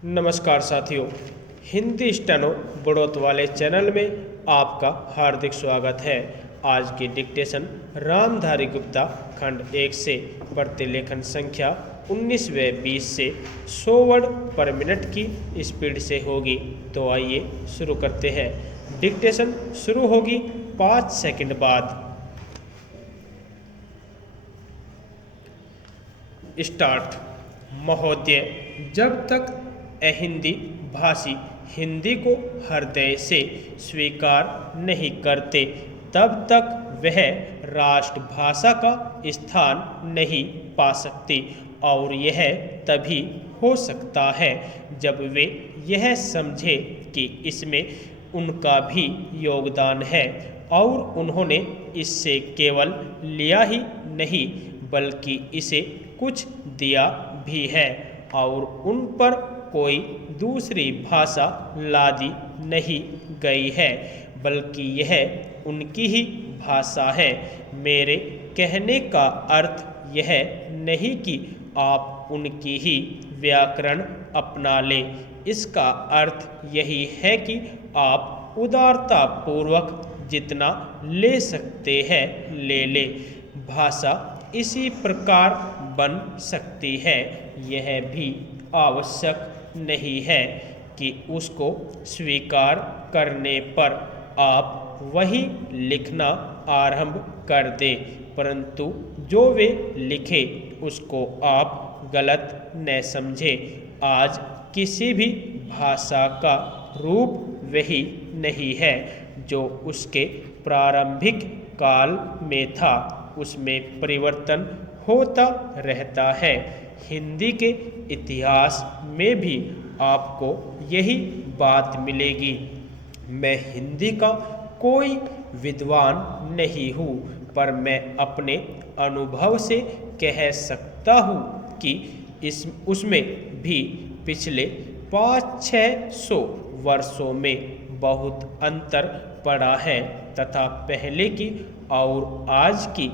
नमस्कार साथियों, हिंदी स्टेनो बढ़ोत वाले चैनल में आपका हार्दिक स्वागत है। आज की डिक्टेशन रामधारी गुप्ता खंड 1 से प्रतिलेखन संख्या 19 व 20 से 100 वर्ड पर मिनट की स्पीड से होगी। तो आइए शुरू करते हैं। डिक्टेशन शुरू होगी 5 सेकंड बाद। स्टार्ट। महोदय, जब तक अहिंदी भाषी हिंदी को हृदय से स्वीकार नहीं करते तब तक वह राष्ट्रभाषा का स्थान नहीं पा सकती, और यह तभी हो सकता है जब वे यह समझे कि इसमें उनका भी योगदान है और उन्होंने इससे केवल लिया ही नहीं बल्कि इसे कुछ दिया भी है, और उन पर कोई दूसरी भाषा लादी नहीं गई है बल्कि यह उनकी ही भाषा है। मेरे कहने का अर्थ यह नहीं कि आप उनकी ही व्याकरण अपना लें। इसका अर्थ यही है कि आप उदारता पूर्वक जितना ले सकते हैं ले ले। भाषा इसी प्रकार बन सकती है। यह भी आवश्यक नहीं है कि उसको स्वीकार करने पर आप वही लिखना आरंभ कर दें, परंतु जो वे लिखे उसको आप गलत न समझें। आज किसी भी भाषा का रूप वही नहीं है जो उसके प्रारंभिक काल में था। उसमें परिवर्तन होता रहता है। हिंदी के इतिहास में भी आपको यही बात मिलेगी। मैं हिंदी का कोई विद्वान नहीं हूँ, पर मैं अपने अनुभव से कह सकता हूँ कि उसमें भी पिछले 500-600 वर्षों में बहुत अंतर पड़ा है तथा पहले की और आज की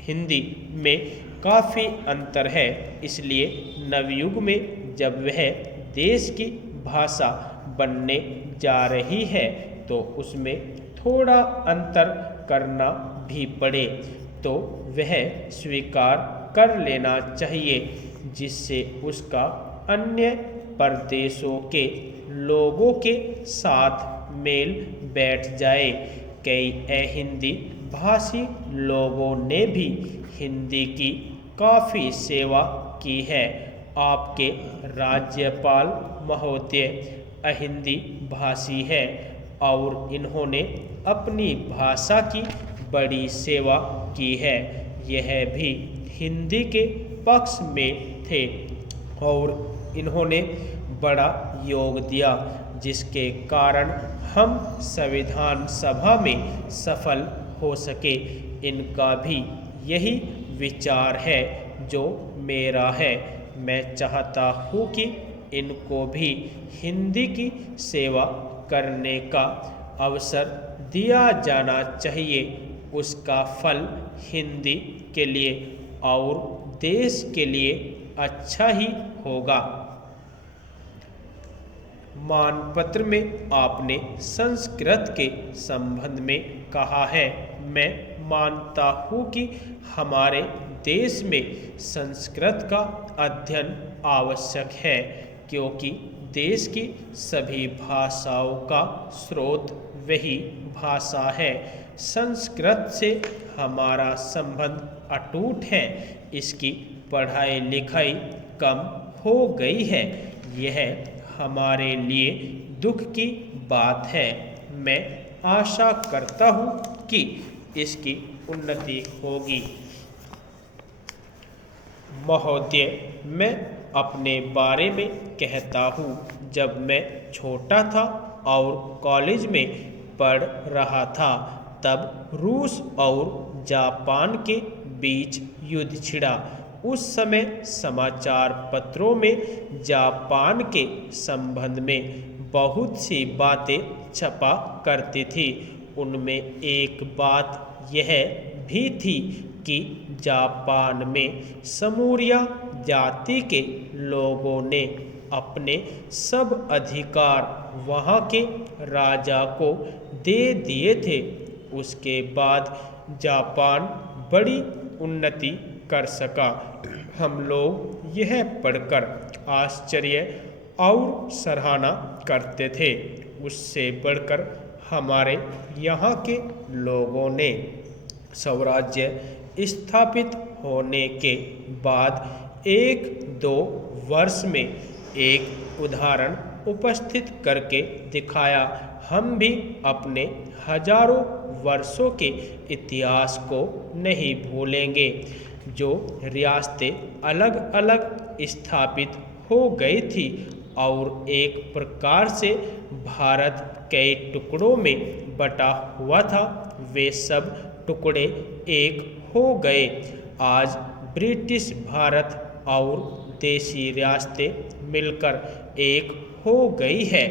हिंदी में काफ़ी अंतर है। इसलिए नवयुग में जब वह देश की भाषा बनने जा रही है तो उसमें थोड़ा अंतर करना भी पड़े तो वह स्वीकार कर लेना चाहिए, जिससे उसका अन्य प्रदेशों के लोगों के साथ मेल बैठ जाए। कई अहिंदी भाषी लोगों ने भी हिंदी की काफ़ी सेवा की है। आपके राज्यपाल महोदय अहिंदी भाषी है और इन्होंने अपनी भाषा की बड़ी सेवा की है। यह भी हिंदी के पक्ष में थे और इन्होंने बड़ा योग दिया, जिसके कारण हम संविधान सभा में सफल हो सके। इनका भी यही विचार है जो मेरा है। मैं चाहता हूँ कि इनको भी हिंदी की सेवा करने का अवसर दिया जाना चाहिए। उसका फल हिंदी के लिए और देश के लिए अच्छा ही होगा। मानपत्र में आपने संस्कृत के संबंध में कहा है। मैं मानता हूँ कि हमारे देश में संस्कृत का अध्ययन आवश्यक है, क्योंकि देश की सभी भाषाओं का स्रोत वही भाषा है। संस्कृत से हमारा संबंध अटूट है। इसकी पढ़ाई लिखाई कम हो गई है। यह हमारे लिए दुख की बात है। मैं आशा करता हूँ कि इसकी उन्नति होगी। महोदय, मैं अपने बारे में कहता हूँ। जब मैं छोटा था और कॉलेज में पढ़ रहा था तब रूस और जापान के बीच युद्ध छिड़ा। उस समय समाचार पत्रों में जापान के संबंध में बहुत सी बातें छपा करती थी। उनमें एक बात यह भी थी कि जापान में समूरिया जाति के लोगों ने अपने सब अधिकार वहाँ के राजा को दे दिए थे। उसके बाद जापान बड़ी उन्नति कर सका। हम लोग यह पढ़कर आश्चर्य और सराहना करते थे। उससे बढ़कर हमारे यहाँ के लोगों ने स्वराज्य स्थापित होने के बाद 1-2 वर्ष में एक उदाहरण उपस्थित करके दिखाया। हम भी अपने हजारों वर्षों के इतिहास को नहीं भूलेंगे। जो रियासतें अलग अलग स्थापित हो गई थी और एक प्रकार से भारत कई टुकड़ों में बटा हुआ था, वे सब टुकड़े एक हो गए। आज ब्रिटिश भारत और देशी रियासतें मिलकर एक हो गई है।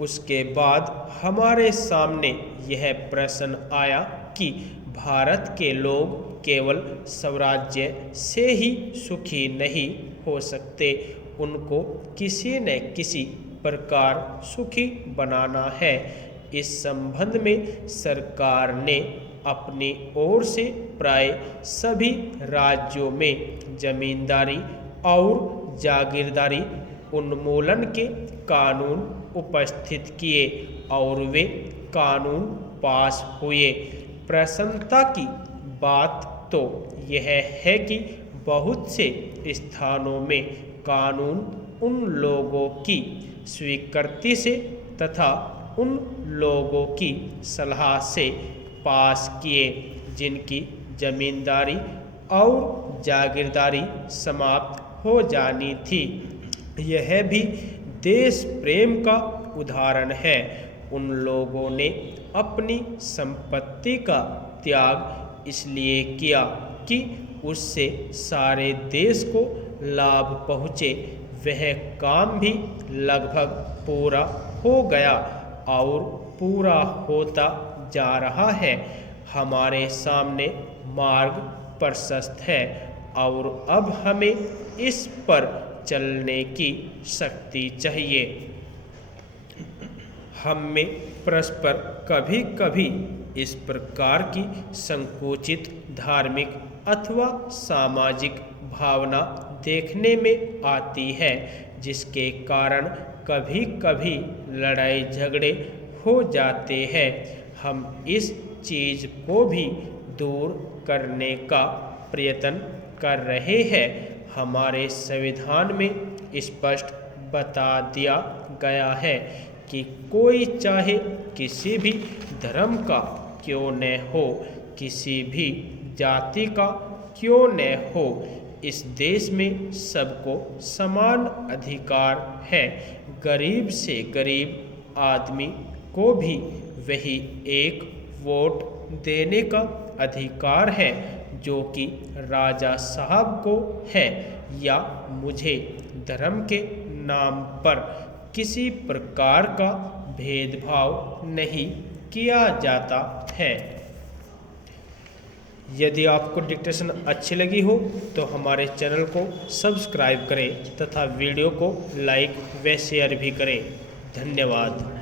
उसके बाद हमारे सामने यह प्रश्न आया कि भारत के लोग केवल स्वराज्य से ही सुखी नहीं हो सकते, उनको किसी न किसी प्रकार सुखी बनाना है। इस संबंध में सरकार ने अपनी ओर से प्राय सभी राज्यों में जमींदारी और जागीरदारी उन्मूलन के कानून उपस्थित किए और वे कानून पास हुए। प्रसन्नता की बात तो यह है कि बहुत से स्थानों में कानून उन लोगों की स्वीकृति से तथा उन लोगों की सलाह से पास किए जिनकी जमींदारी और जागीरदारी समाप्त हो जानी थी। यह भी देश प्रेम का उदाहरण है। उन लोगों ने अपनी संपत्ति का त्याग इसलिए किया कि उससे सारे देश को लाभ पहुँचे। वह काम भी लगभग पूरा हो गया और पूरा होता जा रहा है। हमारे सामने मार्ग प्रशस्त है और अब हमें इस पर चलने की शक्ति चाहिए। हम में परस्पर कभी कभी इस प्रकार की संकुचित धार्मिक अथवा सामाजिक भावना देखने में आती है, जिसके कारण कभी कभी लड़ाई झगड़े हो जाते हैं। हम इस चीज़ को भी दूर करने का प्रयत्न कर रहे हैं। हमारे संविधान में स्पष्ट बता दिया गया है कि कोई चाहे किसी भी धर्म का क्यों न हो, किसी भी जाति का क्यों न हो, इस देश में सबको समान अधिकार है। गरीब से गरीब आदमी को भी वही एक वोट देने का अधिकार है जो कि राजा साहब को है, या मुझे धर्म के नाम पर किसी प्रकार का भेदभाव नहीं किया जाता है। यदि आपको डिक्टेशन अच्छी लगी हो तो हमारे चैनल को सब्सक्राइब करें तथा वीडियो को लाइक व शेयर भी करें। धन्यवाद।